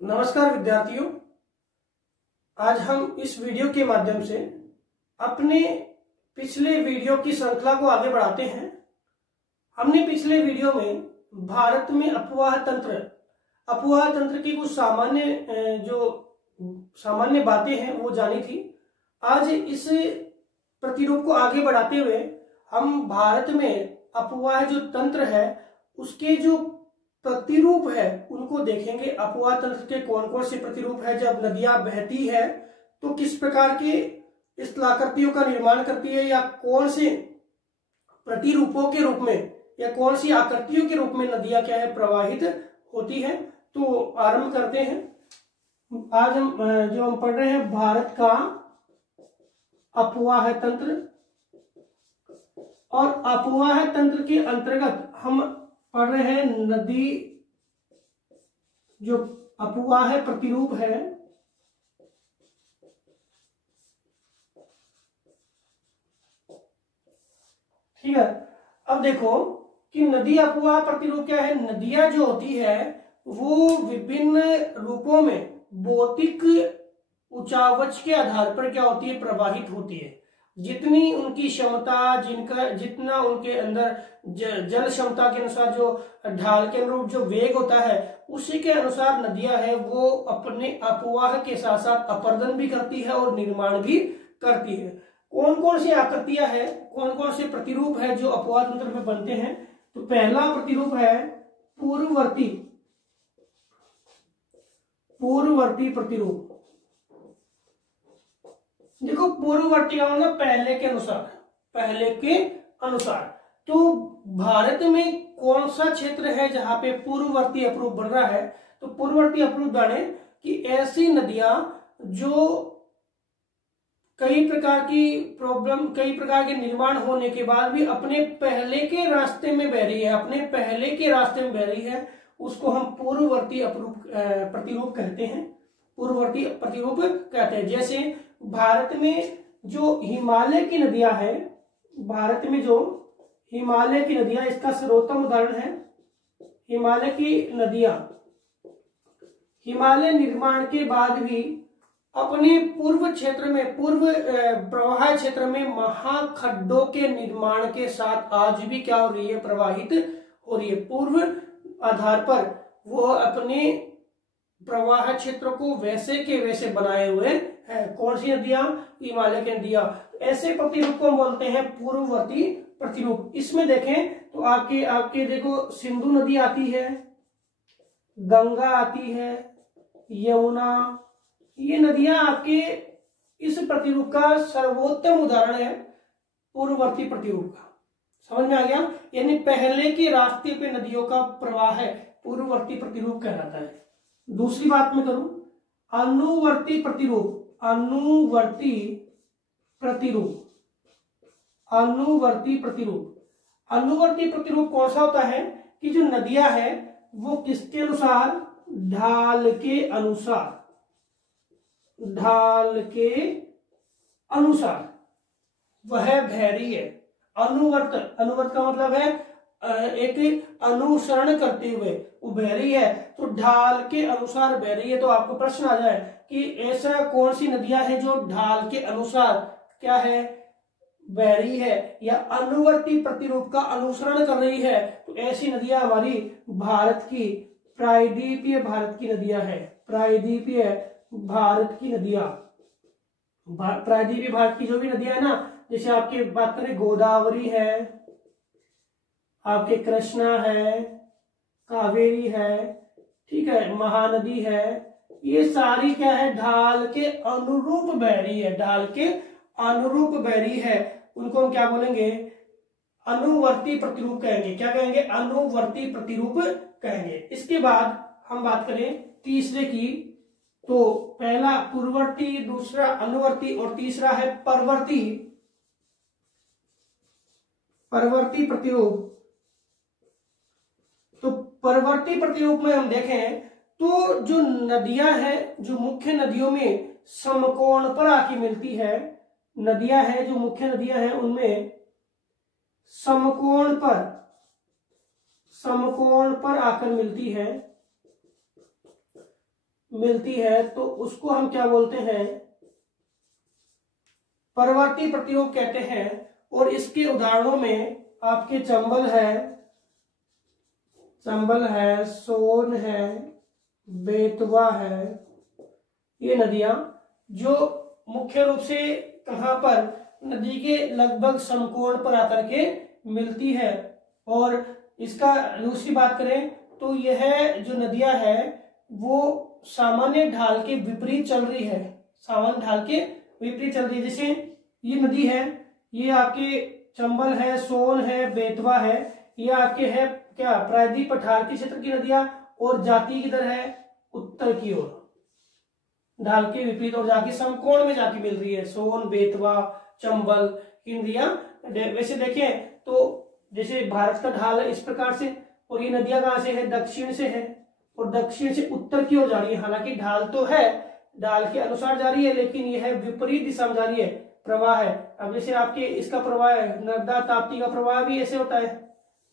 नमस्कार विद्यार्थियों, आज हम इस वीडियो के माध्यम से अपने पिछले वीडियो की श्रृंखला को आगे बढ़ाते हैं। हमने पिछले वीडियो में भारत में अफवाह तंत्र की कुछ सामान्य बातें हैं वो जानी थी। आज इस प्रतिरूप को आगे बढ़ाते हुए हम भारत में अफवाह जो तंत्र है उसके जो प्रतिरूप है उनको देखेंगे। अफवाह तंत्र के कौन कौन से प्रतिरूप है, जब नदियां बहती है तो किस प्रकार के स्थलाकृतियों का निर्माण करती है, या कौन से प्रतिरूपों के रूप में या कौन सी आकृतियों के रूप में नदियां क्या है प्रवाहित होती है। तो आरंभ करते हैं। आज हम पढ़ रहे हैं भारत का अफवाह तंत्र, और अफवाह तंत्र के अंतर्गत हम पढ़ रहे हैं नदी जो अफवाह प्रतिरूप है ठीक है। अब देखो कि नदी अफवाह प्रतिरूप क्या है। नदियां जो होती है वो विभिन्न रूपों में भौतिक उचावच के आधार पर क्या होती है, प्रवाहित होती है। जितनी उनकी क्षमता, जितना उनके अंदर जल क्षमता के अनुसार, जो ढाल के अनुरूप जो वेग होता है उसी के अनुसार नदियां है वो अपने अफवाह के साथ साथ अपर्दन भी करती है और निर्माण भी करती है। कौन कौन सी आकृतियां है, कौन कौन से प्रतिरूप है जो अफवाह तंत्र में बनते हैं। तो पहला प्रतिरूप है पूर्ववर्ती प्रतिरूप। देखो पूर्ववर्ती का मतलब पहले के अनुसार। तो भारत में कौन सा क्षेत्र है जहां पे पूर्ववर्ती अप्रूप बन रहा है। तो पूर्ववर्ती अप्रूप जाने कि ऐसी नदियां जो कई प्रकार के निर्माण होने के बाद भी अपने पहले के रास्ते में बह रही है, उसको हम पूर्ववर्ती प्रतिरूप कहते हैं। पूर्ववर्ती प्रतिरूप कहते हैं। जैसे भारत में जो हिमालय की नदियां इसका सर्वोत्तम उदाहरण है। हिमालय की नदियां हिमालय निर्माण के बाद भी अपने पूर्व प्रवाह क्षेत्र में महाखड्डों के निर्माण के साथ आज भी क्या हो रही है, प्रवाहित हो रही है। पूर्व आधार पर वो अपने प्रवाह क्षेत्र को वैसे के वैसे बनाए हुए है। कौन सी नदियां, हिमालय की नदियां। ऐसे प्रतिरूप को हम बोलते हैं पूर्ववर्ती प्रतिरूप। इसमें देखें तो आपके देखो सिंधु नदी आती है, गंगा आती है, यमुना, ये नदियां आपके इस प्रतिरूप का सर्वोत्तम उदाहरण है, पूर्ववर्ती प्रतिरूप का। समझ में आ गया। यानी पहले के रास्ते पे नदियों का प्रवाह है, पूर्ववर्ती प्रतिरूप कहलाता है। दूसरी बात मैं करूं, अनुवर्ती प्रतिरूप कौन सा होता है कि जो नदियां है वो किसके अनुसार, ढाल के अनुसार वह बह रही है। अनुवर्त का मतलब है एक अनुसरण करते हुए वो बह रही है, तो ढाल के अनुसार बह रही है। तो आपको प्रश्न आ जाए कि ऐसा कौन सी नदियां हैं जो ढाल के अनुसार क्या है, बह रही है या अनुवर्ती प्रतिरूप का अनुसरण कर रही है। तो ऐसी नदियां हमारी भारत की प्रायद्वीपीय भारत की नदियां हैं। प्रायद्वीपीय भारत की जो भी नदियां है ना, जैसे आपकी बात करें गोदावरी है, आपके कृष्णा है, कावेरी है, ठीक है, महानदी है, ये सारी क्या है, ढाल के अनुरूप बह रही है। उनको हम क्या बोलेंगे, अनुवर्ती प्रतिरूप कहेंगे। क्या कहेंगे, अनुवर्ती प्रतिरूप कहेंगे। इसके बाद हम बात करें तीसरे की, तो पहला पूर्ववर्ती, दूसरा अनुवर्ती और तीसरा है परवर्ती प्रतिरूप। तो परवर्ती प्रतिरूप में हम देखें तो जो नदियां हैं जो मुख्य नदियों में समकोण पर आके मिलती है, नदियां हैं जो मुख्य नदियां हैं उनमें समकोण पर आकर मिलती है, मिलती है तो उसको हम क्या बोलते हैं, परवर्ती प्रतिरूप कहते हैं। और इसके उदाहरणों में आपके चंबल है, सोन है, बेतवा है, ये नदियां जो मुख्य रूप से कहां पर, नदी के लगभग समकोण पर आकर के मिलती है। और इसका दूसरी बात करें तो यह जो नदियां है वो सामान्य ढाल के विपरीत चल रही है, सामान्य ढाल के विपरीत चल रही है। जैसे ये नदी है, ये आपके चंबल है, सोन है, बेतवा है, ये आपके है क्या, प्रायद्वीप पठार के क्षेत्र की नदियां, और जाती किधर है, उत्तर की ओर, ढाल के विपरीत, और जाके समकोण में जाके मिल रही है। सोन, बेतवा, चंबल की नदियां वैसे देखें तो जैसे भारत का ढाल है इस प्रकार से, और ये नदियां कहां से है, दक्षिण से है, और दक्षिण से उत्तर की ओर जा रही है। हालांकि ढाल तो है, ढाल के अनुसार जा रही है, लेकिन यह विपरीत दिशा में जा रही है, प्रवाह है। अब जैसे आपके इसका प्रवाह है, नर्मदा ताप्ती का प्रवाह भी ऐसे होता है,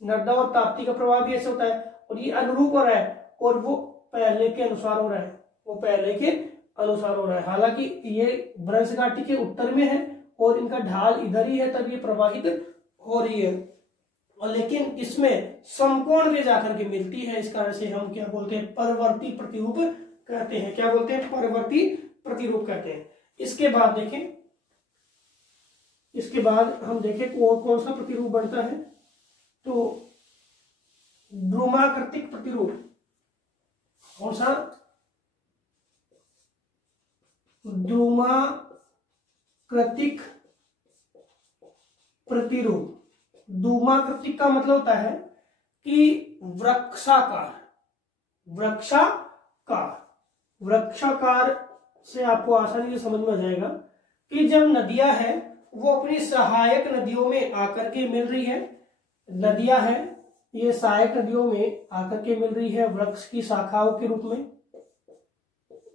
नर्मदा और ताप्ती का प्रवाह भी ऐसे होता है, और ये अनुरूप हो रहा है, और वो पहले के अनुसार हो रहा है, वो पहले के अनुसार हो रहा है। हालांकि ये भ्रंश घाटी के उत्तर में है और इनका ढाल इधर ही है, तब ये प्रवाहित हो रही है, और लेकिन इसमें समकोण में जाकर के मिलती है। इस कारण से हम क्या बोलते हैं, परवर्ती प्रतिरूप कहते हैं। क्या बोलते हैं, परवर्ती प्रतिरूप कहते हैं। इसके बाद देखें, इसके बाद हम देखें कौन सा प्रतिरूप बनता है, तो द्रुमाकृतिक प्रतिरूप। कौन सा, द्रुमाकृतिक प्रतिरूप। द्रुमाकृतिक का मतलब होता है कि वृक्षाकार, वृक्षाकार से आपको आसानी से समझ में आ जाएगा कि जब नदियां हैं वो अपनी सहायक नदियों में आकर के मिल रही है, नदियां हैं ये सहायक नदियों में आकर के मिल रही है वृक्ष की शाखाओं के रूप में,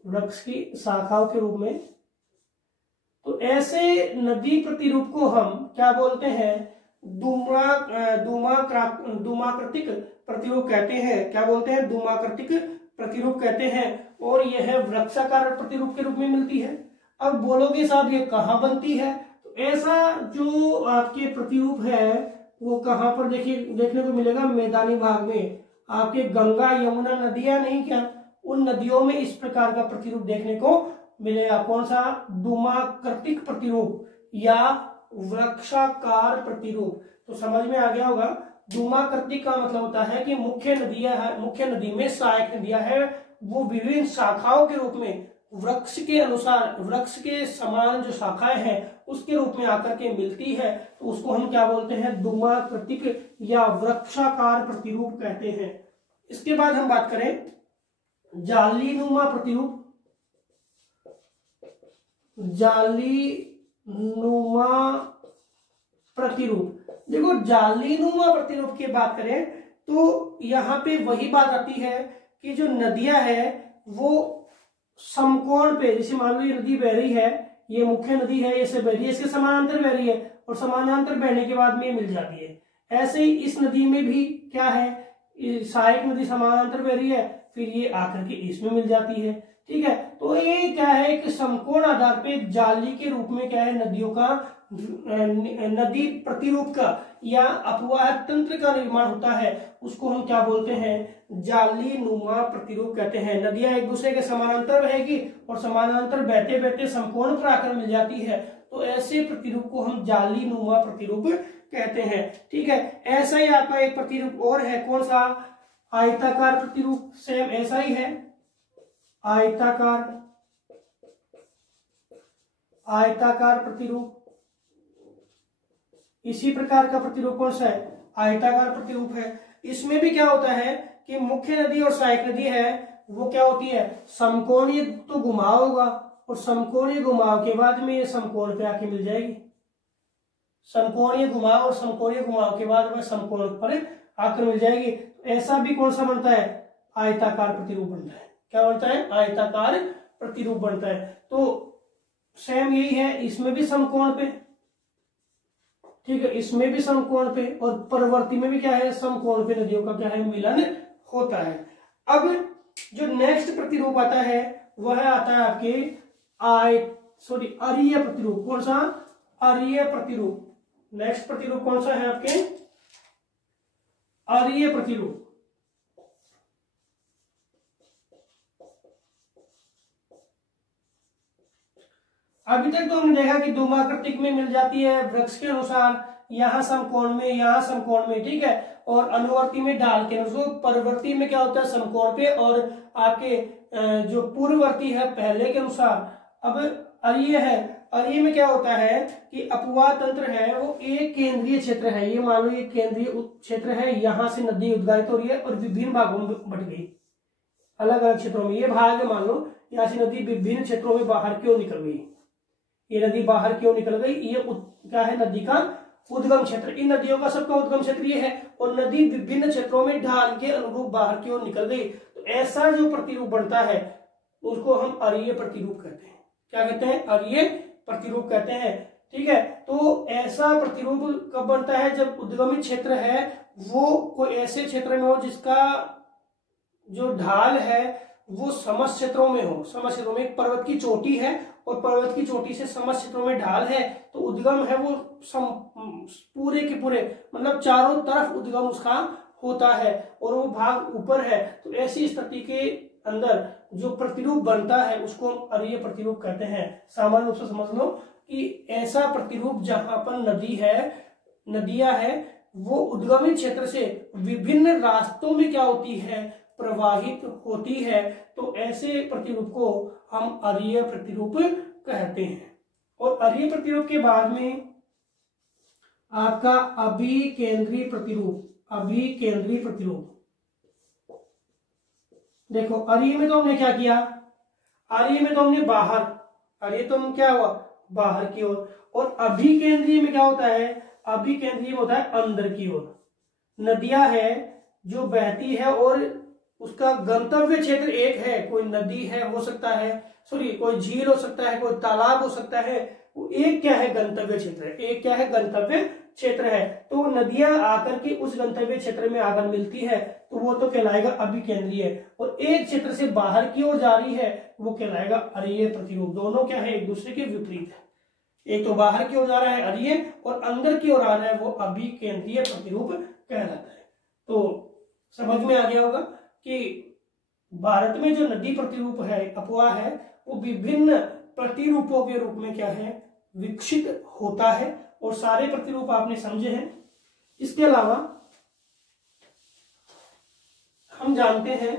वृक्ष की शाखाओं के रूप में, तो ऐसे नदी प्रतिरूप को हम क्या बोलते हैं, दुमाकृतिक प्रतिरूप कहते हैं। क्या बोलते हैं, दुमाकृतिक प्रतिरूप कहते हैं, और यह वृक्षाकार प्रतिरूप के रूप में मिलती है। अब बोलोगे साहब ये कहाँ बनती है, तो ऐसा जो आपके प्रतिरूप है वो कहाँ पर देखने को मिलेगा, मैदानी भाग में। आपके गंगा यमुना नदियां नहीं क्या, उन नदियों में इस प्रकार का प्रतिरूप देखने को मिलेगा। कौन सा, दुमाकृतिक प्रतिरूप या वृक्षाकार प्रतिरूप। तो समझ में आ गया होगा, दुमाकृतिक का मतलब होता है कि मुख्य नदी में सहायक नदियां है, वो विभिन्न शाखाओं के रूप में वृक्ष के अनुसार, वृक्ष के समान जो शाखाएं हैं उसके रूप में आकर के मिलती है, तो उसको हम क्या बोलते हैं, दुमाकृतिक या वृक्षाकार प्रतिरूप कहते हैं। इसके बाद हम बात करें जालीनुमा प्रतिरूप। जालीनुमा प्रतिरूप, देखो जालीनुमा प्रतिरूप की बात करें तो यहाँ पे वही बात आती है कि जो नदियां है वो समकोण पे, जैसे मान लो ये नदी बह रही है, ये मुख्य नदी है, ये से बह रही है, इसके समानांतर बह रही है, और समानांतर बहने के बाद में ये मिल जाती है। ऐसे ही इस नदी में भी क्या है, सहायक नदी समानांतर बह रही है, फिर ये आकर के इसमें मिल जाती है। ठीक है, तो ये क्या है कि समकोण आधार पे जाली के रूप में क्या है, नदियों का, नदी प्रतिरूप का या अपवाह तंत्र का निर्माण होता है, उसको हम क्या बोलते हैं, जालीनुमा प्रतिरूप कहते हैं। नदियां एक दूसरे के समानांतर बहेगी और समानांतर बहते बहते समकोण पर आकर मिल जाती है, तो ऐसे प्रतिरूप को हम जालीनुमा प्रतिरूप कहते हैं। ठीक है, ऐसा ही आपका एक प्रतिरूप और है, कौन सा, आयताकार प्रतिरूप। सेम ऐसा ही है, आयताकार प्रतिरूप। इसी प्रकार का प्रतिरूप कौन सा है, आयताकार प्रतिरूप है। इसमें भी क्या होता है कि मुख्य नदी और सहायक नदी है वो क्या होती है, समकोणीय तो घुमाव होगा, और समकोणीय घुमाव के बाद में ये समकोण पे आके मिल जाएगी। समकोणीय घुमाव और समकोणीय घुमाव के बाद वह समकोण पर आकर मिल जाएगी। ऐसा भी कौन सा बनता है, आयताकार प्रतिरूप बनता है। क्या बनता है, आयताकार प्रतिरूप बनता है। तो सेम यही है, इसमें भी समकोण पे, ठीक है, इसमें भी समकोण पे, और परवर्ती में भी क्या है, समकोण पे नदियों का क्या है, मिलन होता है। अब जो नेक्स्ट प्रतिरूप आता है वह आता है आपके अरीय प्रतिरूप। कौन सा? अरीय प्रतिरूप। नेक्स्ट प्रतिरूप कौन सा है आपके? अरीय प्रतिरूप। अभी तक तो हमने देखा कि धूमाकृतिक में मिल जाती है वृक्ष के अनुसार, यहां समकोण में, यहां समकोण में, ठीक है, और अनुवर्ती में ढाल के अनुसार। परवर्ती में क्या होता है? समकोण पे, और आपके जो पूर्ववर्ती है पहले के अनुसार। अब अरीय है, अरीय में क्या होता है कि अपवाह तंत्र है वो एक केंद्रीय क्षेत्र है। ये मान लो ये केंद्रीय क्षेत्र है, यहां से नदी उद्गारित हो रही है और विभिन्न भागों में बट गई, अलग अलग क्षेत्रों में। ये भाग मान लो यहाँ से नदी विभिन्न क्षेत्रों में बाहर की ओर निकल गई, ये नदी बाहर की ओर निकल गई, ये क्या है? नदी का उद्गम क्षेत्र। इन नदियों का सबका उद्गम क्षेत्र ये है, और नदी विभिन्न क्षेत्रों में ढाल के अनुरूप बाहर की ओर निकल गई। तो ऐसा जो प्रतिरूप बनता है उसको हम अरीय प्रतिरूप कहते हैं। क्या कहते हैं? अरीय प्रतिरूप कहते हैं, ठीक है। तो ऐसा प्रतिरूप कब बनता है? जब उद्गमी क्षेत्र है वो कोई ऐसे क्षेत्र में हो जिसका जो ढाल है वो समस्त क्षेत्रों में हो। समस्त क्षेत्रों में, एक पर्वत की चोटी है और पर्वत की चोटी से समस्त क्षेत्रों में ढाल है, तो उद्गम है वो पूरे के पूरे, मतलब चारों तरफ उद्गम उसका होता है और वो भाग ऊपर है। तो ऐसी स्थिति के अंदर जो प्रतिरूप बनता है उसको हम अरीय प्रतिरूप कहते हैं। सामान्य रूप से समझ लो कि ऐसा प्रतिरूप जहां पर नदी है, नदियां है, वो उद्गमी क्षेत्र से विभिन्न रास्तों में क्या होती है? प्रवाहित होती है। तो ऐसे प्रतिरूप को हम अरीय प्रतिरूप कहते हैं। और अरीय प्रतिरूप के बाद में आपका अभिकेंद्री प्रतिरूप। अभिकेंद्री प्रतिरूप, देखो अरीय में तो हमने क्या किया? अरीय में तो हमने बाहर, अरीय तो हम क्या हुआ? बाहर की और अभिकेंद्रीय में क्या होता है? अभिकेंद्रीय में होता है अंदर की ओर। नदियां है जो बहती है और उसका गंतव्य क्षेत्र एक है, कोई नदी है हो सकता है, कोई झील हो सकता है, कोई तालाब हो सकता है, वो एक क्या है? गंतव्य क्षेत्र है। एक क्या है? गंतव्य क्षेत्र है। तो नदियां आकर के उस गंतव्य क्षेत्र में आकर मिलती है तो वो तो कहलाएगा अभिकेंद्रीय, और एक क्षेत्र से बाहर की ओर जा रही है वो कहलाएगा अरीय प्रतिरूप। दोनों क्या है? एक दूसरे के विपरीत है। एक तो बाहर की ओर जा रहा है अरीय, और अंदर की ओर आ रहा है वो अभिकेंद्रीय प्रतिरूप कहलाता है। तो समझ में आ गया होगा कि भारत में जो नदी प्रतिरूप है, अपवाह है, वो विभिन्न प्रतिरूपों के रूप में क्या है? विकसित होता है। और सारे प्रतिरूप आपने समझे हैं। इसके अलावा हम जानते हैं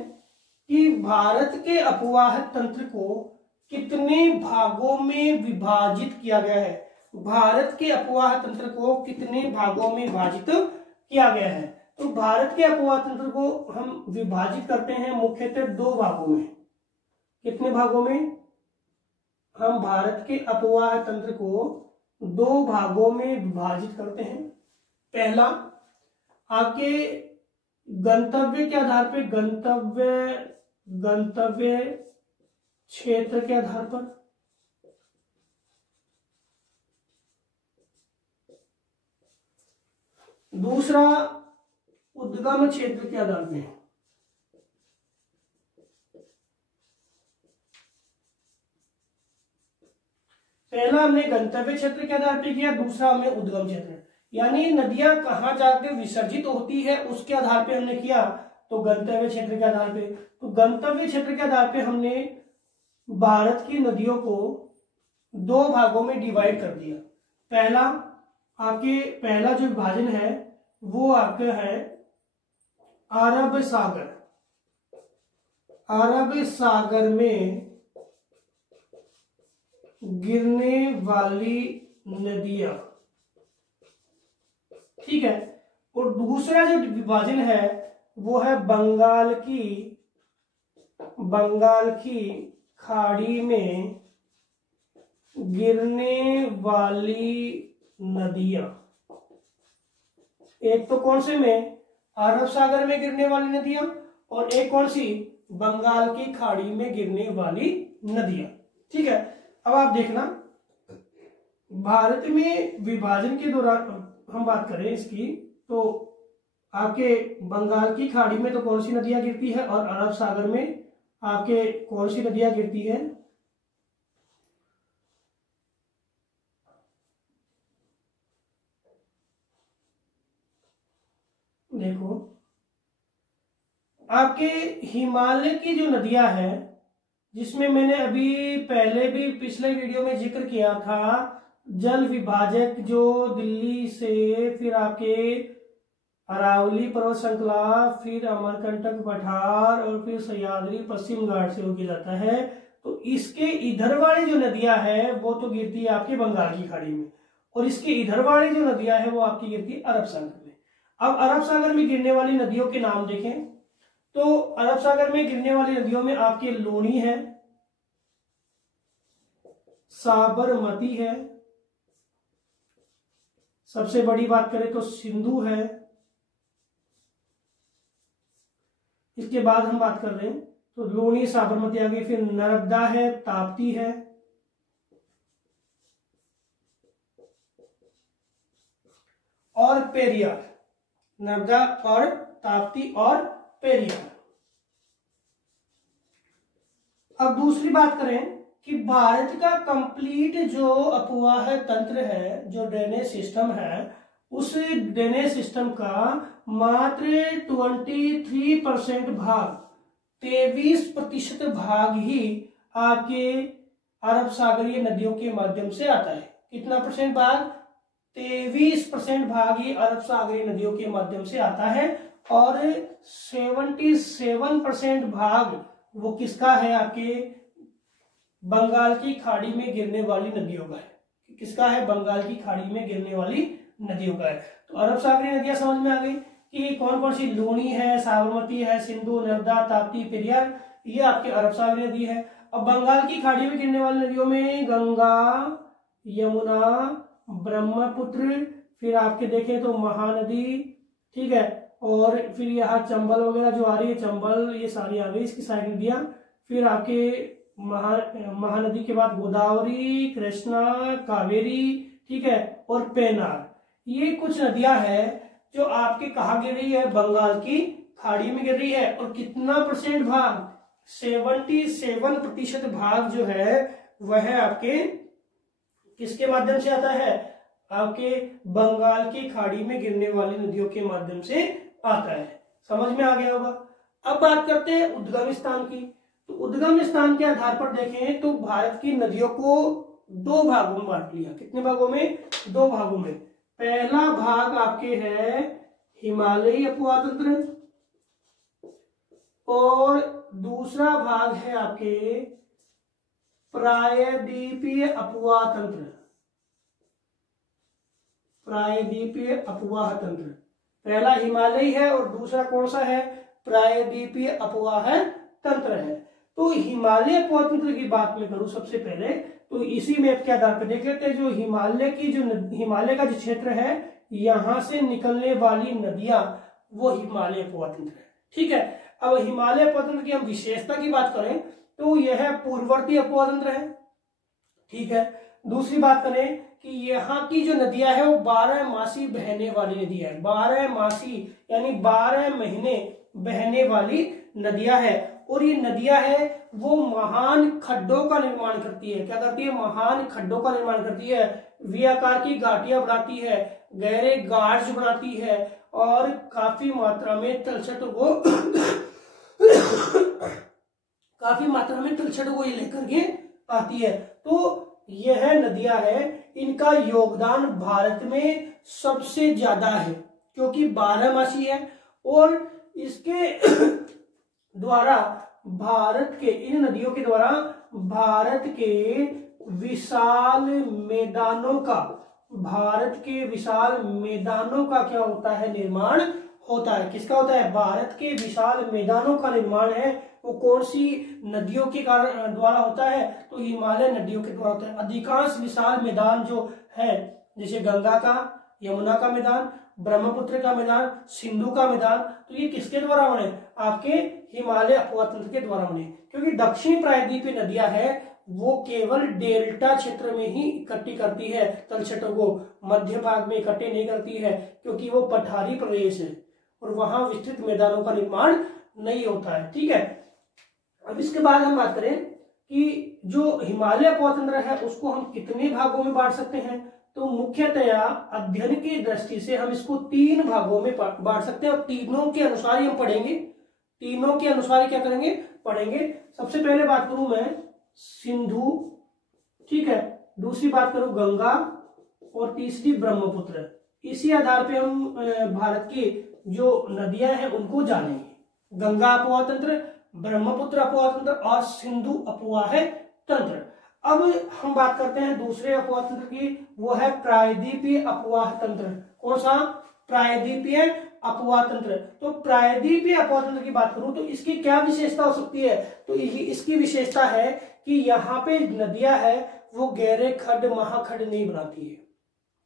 कि भारत के अपवाह तंत्र को कितने भागों में विभाजित किया गया है। भारत के अपवाह तंत्र को कितने भागों में विभाजित किया गया है? तो भारत के अपवाह तंत्र को हम विभाजित करते हैं मुख्यतः दो भागों में। कितने भागों में? हम भारत के अपवाह तंत्र को दो भागों में विभाजित करते हैं। पहला, आपके गंतव्य के आधार पे, गंतव्य क्षेत्र के आधार पर। दूसरा, उद्गम क्षेत्र के आधार पे। पहला हमने गंतव्य क्षेत्र के आधार पे किया, दूसरा हमने उद्गम क्षेत्र, यानी नदियां कहां जाकर विसर्जित होती है उसके आधार पे हमने किया। तो गंतव्य क्षेत्र के आधार पे, तो गंतव्य क्षेत्र के आधार पे हमने भारत की नदियों को दो भागों में डिवाइड कर दिया। पहला जो विभाजन है वो आपका है अरब सागर। अरब सागर में गिरने वाली नदियां, ठीक है। और दूसरा जो विभाजन है वो है बंगाल की खाड़ी में गिरने वाली नदियां। एक तो कौन से में? अरब सागर में गिरने वाली नदियां, और एक कौन सी? बंगाल की खाड़ी में गिरने वाली नदियां, ठीक है। अब आप देखना, भारत में विभाजन के दौरान हम बात करें इसकी, तो आपके बंगाल की खाड़ी में तो कौन सी नदियां गिरती है, और अरब सागर में आपके कौन सी नदियां गिरती है? देखो, आपके हिमालय की जो नदियां हैं, जिसमें मैंने अभी पहले भी पिछले वीडियो में जिक्र किया था, जल विभाजक जो दिल्ली से फिर आपके अरावली पर्वत श्रृंखला, फिर अमरकंटक पठार और फिर सह्याद्री पश्चिम घाट से होके जाता है, तो इसके इधर वाली जो नदियां है वो तो गिरती है आपके बंगाल की खाड़ी में, और इसके इधर वाली जो नदियां है वो आपकी गिरती है अरब सागर में। अब अरब सागर में गिरने वाली नदियों के नाम देखें तो अरब सागर में गिरने वाली नदियों में आपके लूनी है, साबरमती है, सबसे बड़ी बात करें तो सिंधु है, इसके बाद हम बात कर रहे हैं तो लूनी साबरमती आ गई, फिर नर्मदा है, ताप्ती है, और पेरियार। नर्मदा और ताप्ती और पेरियार। अब दूसरी बात करें कि भारत का कंप्लीट जो अपवाह तंत्र है, जो ड्रेनेज सिस्टम है, उस ड्रेनेज सिस्टम का मात्र 23% भाग, 23% भाग ही आपके अरब सागरीय नदियों के माध्यम से आता है। कितना परसेंट भाग? 23% भाग ही अरब सागरीय नदियों के माध्यम से आता है, और 77% भाग वो किसका है? आपके बंगाल की खाड़ी में गिरने वाली नदियों का है। किसका है? बंगाल की खाड़ी में गिरने वाली नदियों का है। तो अरब सागरीय नदियां समझ में आ गई कि कौन कौन सी? लूनी है, साबरमती है, सिंधु, नर्मदा, ताप्ती, पेरियार, ये आपके अरब सागरीय नदी है। अब बंगाल की खाड़ी में गिरने वाली नदियों में गंगा, यमुना, ब्रह्मपुत्र, फिर आपके देखें तो महानदी, ठीक है, और फिर यहाँ चंबल वगैरह जो आ रही है, चंबल, ये सारी आ गई इसकी सारी नदियां। फिर आपके महानदी के बाद गोदावरी, कृष्णा, कावेरी, ठीक है, और पेनार, ये कुछ नदियां हैं जो आपके कहाँ गिर रही है? बंगाल की खाड़ी में गिर रही है। और कितना परसेंट भाग? 77% भाग जो है वह आपके किसके माध्यम से आता है? आपके बंगाल की खाड़ी में गिरने वाली नदियों के माध्यम से आता है। समझ में आ गया होगा। अब बात करते हैं उद्गम स्थान की। तो उद्गम स्थान के आधार पर देखें तो भारत की नदियों को दो भागों में बांट लिया। कितने भागों में? दो भागों में। पहला भाग आपके है हिमालयी अपवाह तंत्र, और दूसरा भाग है आपके प्रायद्वीपीय अपवाह तंत्र। प्रायद्वीपीय अपवाह तंत्र पहला हिमालयी है और दूसरा कौन सा है? प्रायद्वीपीय अपवाह तंत्र है। तो हिमालय अपवाह तंत्र की बात मैं करूं सबसे पहले तो इसी मैप के आधार पर देख लेते हैं। जो हिमालय का जो क्षेत्र है, यहां से निकलने वाली नदियां वो हिमालय अपवाह तंत्र है। ठीक है। अब हिमालय अपवाह तंत्र की हम विशेषता की बात करें तो यह पूर्ववर्ती अपवाह तंत्र है। ठीक है। दूसरी बात करें कि यहाँ की जो नदियां है वो 12 मासी बहने वाली नदियां है। 12 मासी यानी 12 महीने बहने वाली नदियां है। और ये नदियां है वो महान खड्डों का निर्माण करती है। क्या करती है? महान खड्डों का निर्माण करती है। वी आकार की घाटियां बनाती है, गहरे गार्ज बनाती है और काफी मात्रा में तलछट को ये लेकर के आती है। तो यह नदियां है, इनका योगदान भारत में सबसे ज्यादा है क्योंकि 12 मासी है और इसके द्वारा भारत के इन नदियों के द्वारा भारत के विशाल मैदानों का क्या होता है? निर्माण होता है। किसका होता है? भारत के विशाल मैदानों का निर्माण है। वो कौन सी नदियों के कारण द्वारा होता है? तो हिमालय नदियों के द्वारा होता है। अधिकांश विशाल मैदान जो है जैसे गंगा का, यमुना का मैदान, ब्रह्मपुत्र का मैदान, सिंधु का मैदान, तो ये किसके द्वारा बने? आपके हिमालय अपवाह तंत्र के द्वारा बने। क्योंकि दक्षिणी प्रायद्वीपीय नदियां है वो केवल डेल्टा क्षेत्र में ही इकट्ठी करती है तलछटों को, मध्य भाग में इकट्ठे नहीं करती है क्योंकि वो पठारी प्रदेश है और वहां विस्तृत मैदानों का निर्माण नहीं होता है। ठीक है। अब इसके बाद हम बात करें कि जो हिमालय अफवाह तंत्र है उसको हम कितने भागों में बांट सकते हैं। तो मुख्यतया अध्ययन की दृष्टि से हम इसको 3 भागों में बांट सकते हैं और तीनों के अनुसार ही हम पढ़ेंगे। तीनों के अनुसार क्या करेंगे, पढ़ेंगे। सबसे पहले बात करूं मैं सिंधु, ठीक है, दूसरी बात करूं गंगा और तीसरी ब्रह्मपुत्र। इसी आधार पे हम भारत की जो नदियां हैं उनको जानेंगे। गंगा अपवाह तंत्र, ब्रह्मपुत्र अपवाह तंत्र और सिंधु अपवाह तंत्र। अब हम बात करते हैं दूसरे अपवाह तंत्र की, वो है प्रायद्वीपीय अपवाह तंत्र। कौन सा? प्रायद्वीपीय अपवाह तंत्र। तो प्रायद्वीपीय अपवाह तंत्र की बात करूं तो इसकी क्या विशेषता हो सकती है? तो इसकी विशेषता है कि यहाँ पे नदियां है वो गहरे खड्ड महाखड्ड नहीं बनाती है,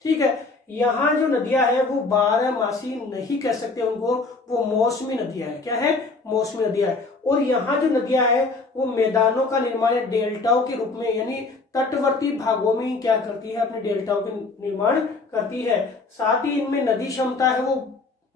ठीक है। यहाँ जो नदियां है वो 12मासी नहीं कह सकते उनको, वो मौसमी नदियां है। क्या है? मौसमी नदियां है। और यहाँ जो नदियां है वो मैदानों का निर्माण डेल्टाओं के रूप में, यानी तटवर्ती भागों में क्या करती है, अपने डेल्टाओं के निर्माण करती है। साथ ही इनमें नदी क्षमता है वो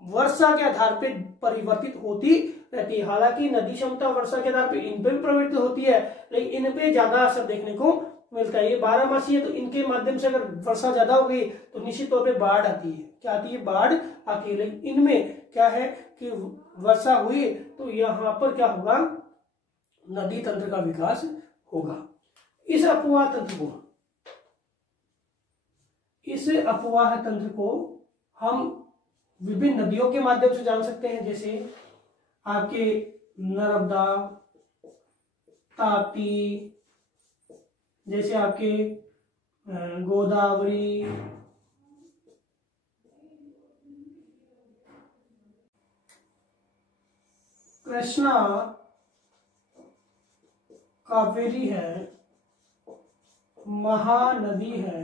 वर्षा के आधार पर परिवर्तित होती रहती है। हालांकि नदी क्षमता वर्षा के आधार पर इन पर भी परिवर्तित होती है, लेकिन इन पे ज्यादा असर देखने को मिलता है। ये 12मासी है तो इनके माध्यम से अगर वर्षा ज्यादा हो गई तो निश्चित तौर पे बाढ़ आती है। क्या आती है? बाढ़ आती है। लेकिन इनमें क्या है कि वर्षा हुई तो यहाँ पर क्या होगा, नदी तंत्र का विकास होगा। इस अपवाह तंत्र को हम विभिन्न नदियों के माध्यम से जान सकते हैं, जैसे आपके नर्मदा, ताप्ती, जैसे आपके गोदावरी, कृष्णा, कावेरी है, महानदी है,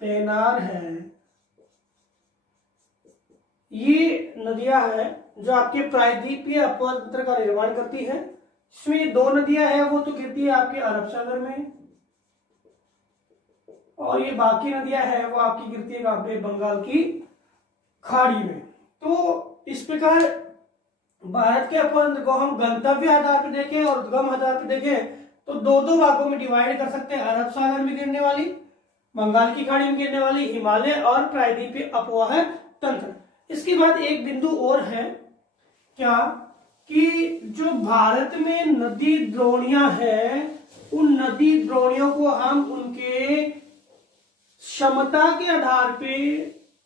पेनार है। ये नदियां हैं जो आपके प्रायद्वीपीय अपवाह तंत्र का निर्माण करती है। इसमें 2 नदियां हैं वो तो गिरती है आपके अरब सागर में, और ये बाकी नदियां हैं वो आपकी गिरती है कहां पे? बंगाल की खाड़ी में। तो इस प्रकार भारत के अपवाह तंत्र को हम गंतव्य आधार पर देखें और उद्गम आधार पर देखें तो 2 भागों में डिवाइड कर सकते हैं। अरब सागर में गिरने वाली, बंगाल की खाड़ी में गिरने वाली हिमालय और प्रायद्वीपीय अपवाह तंत्र। इसके बाद एक बिंदु और है क्या कि जो भारत में नदी द्रोणियां हैं उन नदी द्रोणियों को हम उनके क्षमता के आधार पे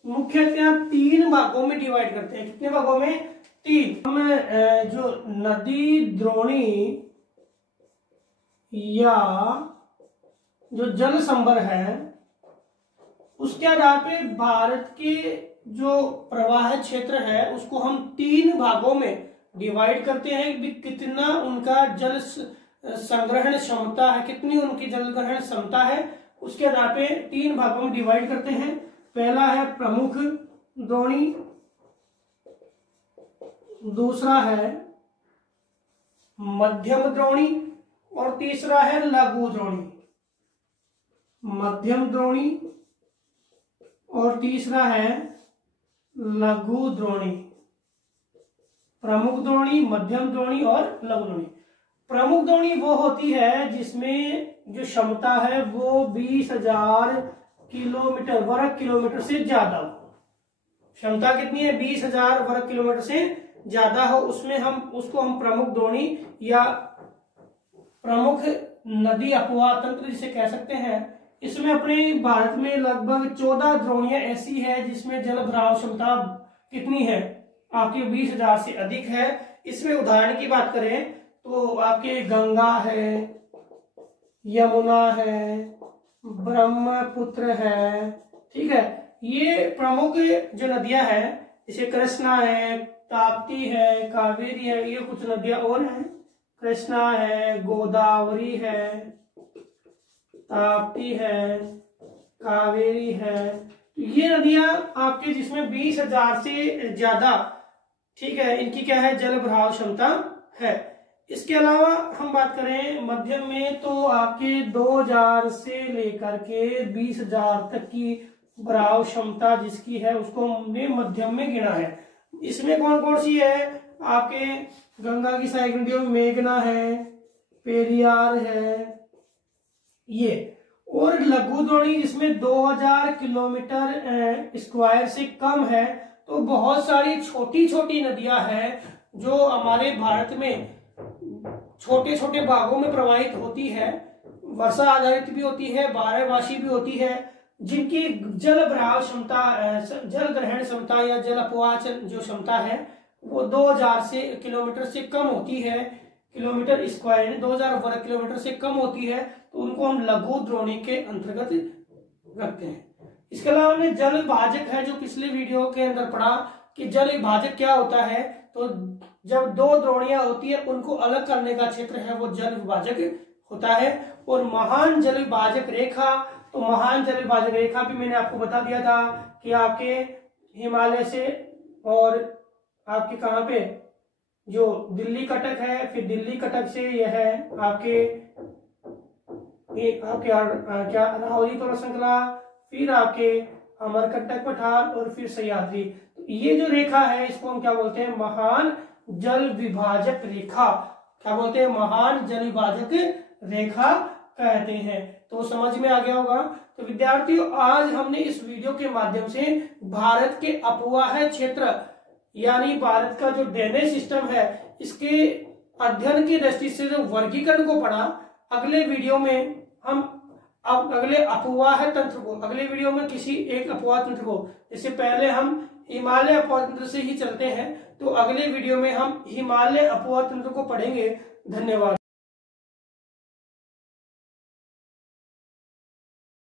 मुख्यतः 3 भागों में डिवाइड करते हैं। कितने भागों में? 3। हम जो नदी द्रोणी या जो जल संभर है उसके आधार पे भारत के जो प्रवाह क्षेत्र है उसको हम 3 भागों में डिवाइड करते हैं कि कितना उनका जल संग्रहण क्षमता है, कितनी उनकी जल ग्रहण क्षमता है, उसके आधार पे 3 भागों में डिवाइड करते हैं। पहला है प्रमुख द्रोणी, दूसरा है मध्यम द्रोणी और तीसरा है लघु द्रोणी। मध्यम द्रोणी और तीसरा है लघु द्रोणी। प्रमुख द्रोणी, मध्यम द्रोणी और लघु द्रोणी। प्रमुख द्रोणी वो होती है जिसमें जो क्षमता है वो 20,000 किलोमीटर वर्ग किलोमीटर से ज्यादा हो। क्षमता कितनी है? 20,000 वर्ग किलोमीटर से ज्यादा हो, उसमें हम उसको हम प्रमुख द्रोणी या प्रमुख नदी अपवाह तंत्र जिसे कह सकते हैं। इसमें अपने भारत में लगभग 14 द्रोणियां ऐसी है जिसमें जल भराव क्षमता कितनी है? आपके 20,000 से अधिक है। इसमें उदाहरण की बात करें तो आपके गंगा है, यमुना है, ब्रह्मपुत्र है, ठीक है। ये प्रमुख जो नदियां हैं जैसे कृष्णा है, ताप्ती है, कावेरी है, ये कुछ नदियां और हैं। कृष्णा है, गोदावरी है, ताप्ती है, कावेरी है। ये नदियां आपके जिसमें 20,000 से ज्यादा, ठीक है, इनकी क्या है? जल भराव क्षमता है। इसके अलावा हम बात करें मध्यम में तो आपके 2,000 से लेकर के 20,000 तक की भराव क्षमता जिसकी है उसको हमने मध्यम में गिना है। इसमें कौन कौन सी है? आपके गंगा की सहायक नदियों में मेघना है, पेरियार है ये, और लघु द्रोणी जिसमें 2000 किलोमीटर स्क्वायर से कम है। तो बहुत सारी छोटी छोटी नदियां हैं जो हमारे भारत में छोटे छोटे भागों में प्रवाहित होती है, वर्षा आधारित भी होती है, बारहमासी भी होती है, जिनकी जल भराव क्षमता, जल ग्रहण क्षमता या जल अपवाह जो क्षमता है वो 2000 से किलोमीटर से कम होती है, किलोमीटर स्क्वायर 2000 वर्ग किलोमीटर से कम होती है, तो उनको हम लघु द्रोणी के अंतर्गत रखते हैं। इसके अलावा हमने जल विभाजक है जो पिछले वीडियो के अंदर पढ़ा कि जल विभाजक क्या होता है। तो जब दो द्रोणियां होती है उनको अलग करने का क्षेत्र है वो जल विभाजक होता है। और महान जल विभाजक रेखा, तो महान जल विभाजक रेखा भी मैंने आपको बता दिया था कि आपके हिमालय से और आपके कहाँ पे जो दिल्ली कटक है, फिर दिल्ली कटक से यह है आपके क्या अरावली पर्वत श्रृंखला, फिर आपके अमरकंटक पठार और फिर सह्याद्री। तो ये जो रेखा है इसको हम क्या बोलते हैं, महान जल विभाजक रेखा। क्या बोलते हैं, महान जल विभाजक रेखा कहते हैं। तो समझ में आ गया होगा। तो विद्यार्थियों आज हमने इस वीडियो के माध्यम से भारत के अपवाह क्षेत्र यानी भारत का जो ड्रेनेज सिस्टम है इसके अध्ययन की दृष्टि से जो वर्गीकरण को पढ़ा। अगले वीडियो में हम अब अगले अपवाह तंत्र को, अगले वीडियो में किसी एक अपवाह तंत्र को, जैसे पहले हम हिमालय अपवाह तंत्र से ही चलते हैं, तो अगले वीडियो में हम हिमालय अपवाह तंत्र को पढ़ेंगे। धन्यवाद।